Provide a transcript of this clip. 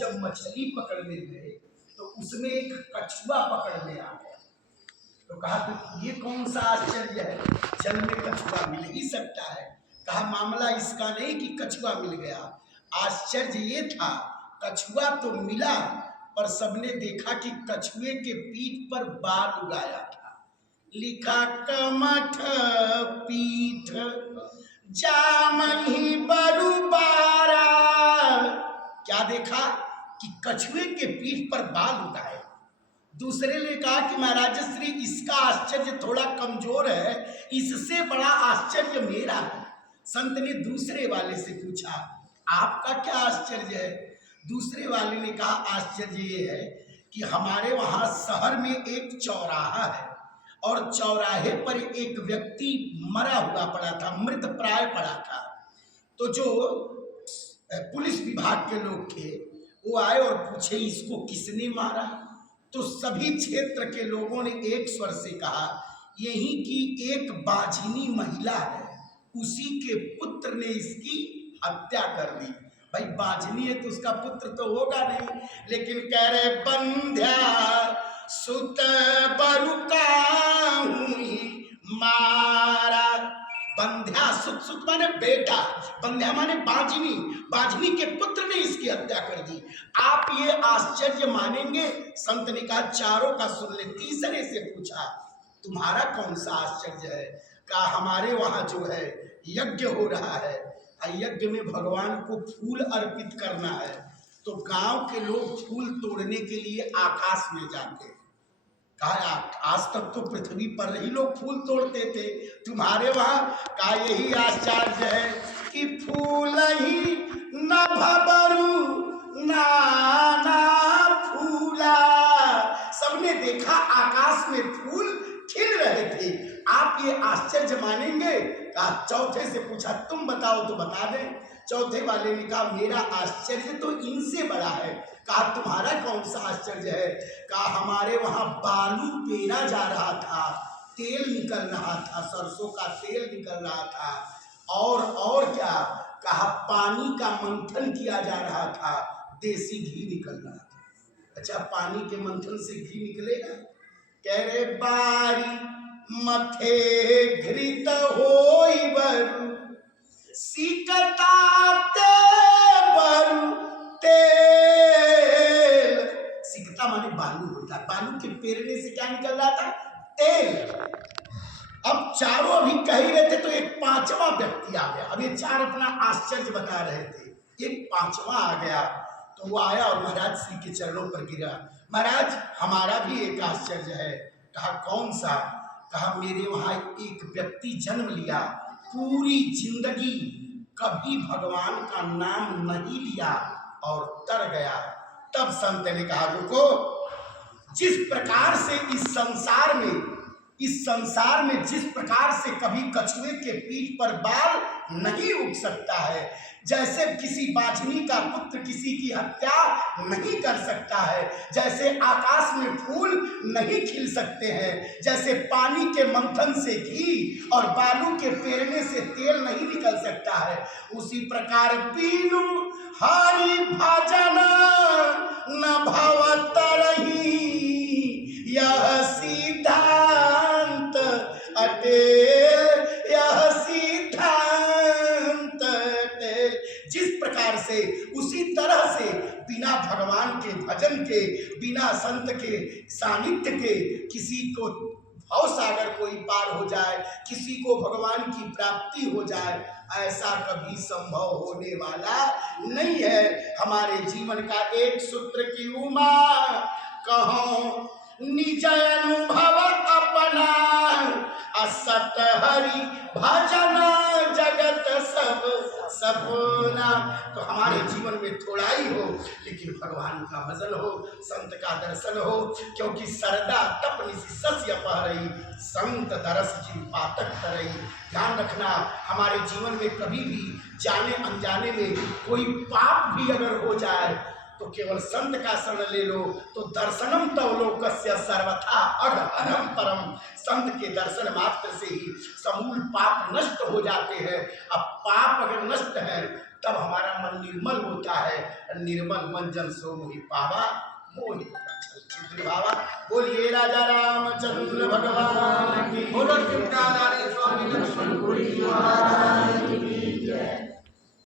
जब मछली पकड़ने गए तो उसमें एक कछुआ पकड़ने आ गया। तो कहा कि ये कौन सा आश्चर्य है, जल में कछुआ मिल ही सकता है। कहा मामला इसका नहीं कि कछुआ मिल गया, आश्चर्य ये था कछुआ तो मिला पर सबने देखा कि कछुए के पीठ पर बाल उगाया था। लिखा कमठ पीठ जामहि बरुबारा। क्या देखा कि कछुए के पीठ पर बाल उगाए। दूसरे ने कहा कि महाराज श्री इसका आश्चर्य थोड़ा कमजोर है, इससे बड़ा आश्चर्य मेरा है। संत ने दूसरे वाले से पूछा आपका क्या आश्चर्य है। दूसरे वाले ने कहा आश्चर्य ये है कि हमारे वहां शहर में एक चौराहा है और चौराहे पर एक व्यक्ति मरा हुआ पड़ा था, मृत प्राय पड़ा था। तो जो पुलिस विभाग के लोग थे वो आए और पूछे इसको किसने मारा। तो सभी क्षेत्र के लोगों ने एक स्वर से कहा यही कि एक बाझिनी महिला है, उसी के पुत्र ने इसकी हत्या कर दी। भाई बाझिनी है तो उसका पुत्र तो होगा नहीं, लेकिन कह रहे बंध्या सुत बरुका मारा। बंध्या सुत, सुत माने बेटा, बंध्या माने बाझिनी, बाझिनी के पुत्र ने इसकी हत्या कर दी। आप ये आश्चर्य मानेंगे? संत ने कहा चारों का सुन ले। तीसरे से पूछा तुम्हारा कौन सा आश्चर्य है? कहा हमारे वहां जो है यज्ञ हो रहा है, यज्ञ में भगवान को फूल अर्पित करना है, तो गांव के लोग फूल तोड़ने के लिए आकाश में जाते हैं। कहा आज तक तो पृथ्वी पर ही लोग फूल तोड़ते थे, तुम्हारे वहां का यही आश्चर्य है कि फूल ही न भबरू नाना फूला। सबने देखा आकाश में फूल खिल रहे थे, आप ये आश्चर्य मानेंगे? कहा चौथे से पूछा तुम बताओ तो बता दें। चौथे वाले ने कहा मेरा आश्चर्य तो इनसे बड़ा है। कहा तुम्हारा कौन सा आश्चर्य है? कहा हमारे वहां बालू पेरा जा रहा था, तेल निकल रहा था, सरसों का तेल निकल रहा था, और क्या? कहा पानी का मंथन किया जा रहा था, देसी घी निकल रहा था। अच्छा पानी के मंथन से घी निकलेगा? कह रहे बारी मथे घृत होई बरु सिकताते बरु तेल। सिकता माने बालू होता है, बालू के पेरने से क्या निकल रहा था? तेल। अब चारों अभी कह ही रहे थे तो एक पांचवा व्यक्ति आ गया। अब ये चार अपना आश्चर्य बता रहे थे, एक पांचवा आ गया। तो वो आया और महाराज श्री के चरणों पर गिरा। महाराज हमारा भी एक आश्चर्य है। कहा कौन सा? कहा मेरे वहां एक व्यक्ति जन्म लिया, पूरी जिंदगी कभी भगवान का नाम नहीं लिया और तर गया। तब संत ने कहा रुको, जिस प्रकार से इस संसार में जिस प्रकार से कभी कछुए के पीठ पर बाल नहीं उग सकता है, जैसे किसी बाझिनी का पुत्र किसी की हत्या नहीं कर सकता है, जैसे आकाश में फूल नहीं खिल सकते हैं, जैसे पानी के मंथन से घी और बालू के पेरने से तेल नहीं निकल सकता है, उसी प्रकार पीलू हरि भजन न भवतरहि यह सिद्धांत अटेल, यह सिद्धांत अटेल। जिस प्रकार से उसी तरह से बिना भगवान के भजन के, बिना संत के सानिध्य के किसी को भव सागर कोई पार हो जाए, किसी को भगवान की प्राप्ति हो जाए, ऐसा कभी संभव होने वाला नहीं है। हमारे जीवन का एक सूत्र की उमा कहो निज अनुभव अपना, असत हरि भजन जगत सब सपना। तो हमारे जीवन में थोड़ा ही हो लेकिन भगवान का भजन हो, संत का दर्शन हो, क्योंकि सरदा तप निशि सस्य पहरई, संत दरस जिन पातक तरई। ध्यान रखना हमारे जीवन में कभी भी जाने अनजाने में कोई पाप भी अगर हो जाए तो केवल संत का शरण ले लो, तो दर्शनम तव लोकस्य सर्वथा अघम परम। संत के दर्शन मात्र से ही समूल पाप नष्ट हो जाते हैं। अब पाप अगर नष्ट है तब हमारा मन निर्मल होता है। निर्मल मन जन सो मोहि पावा, मोहि चित्र भावा। बोलिए राजा रामचंद्र भगवान की। बोलो चित्राधारी स्वामी लक्ष्मण पुरी।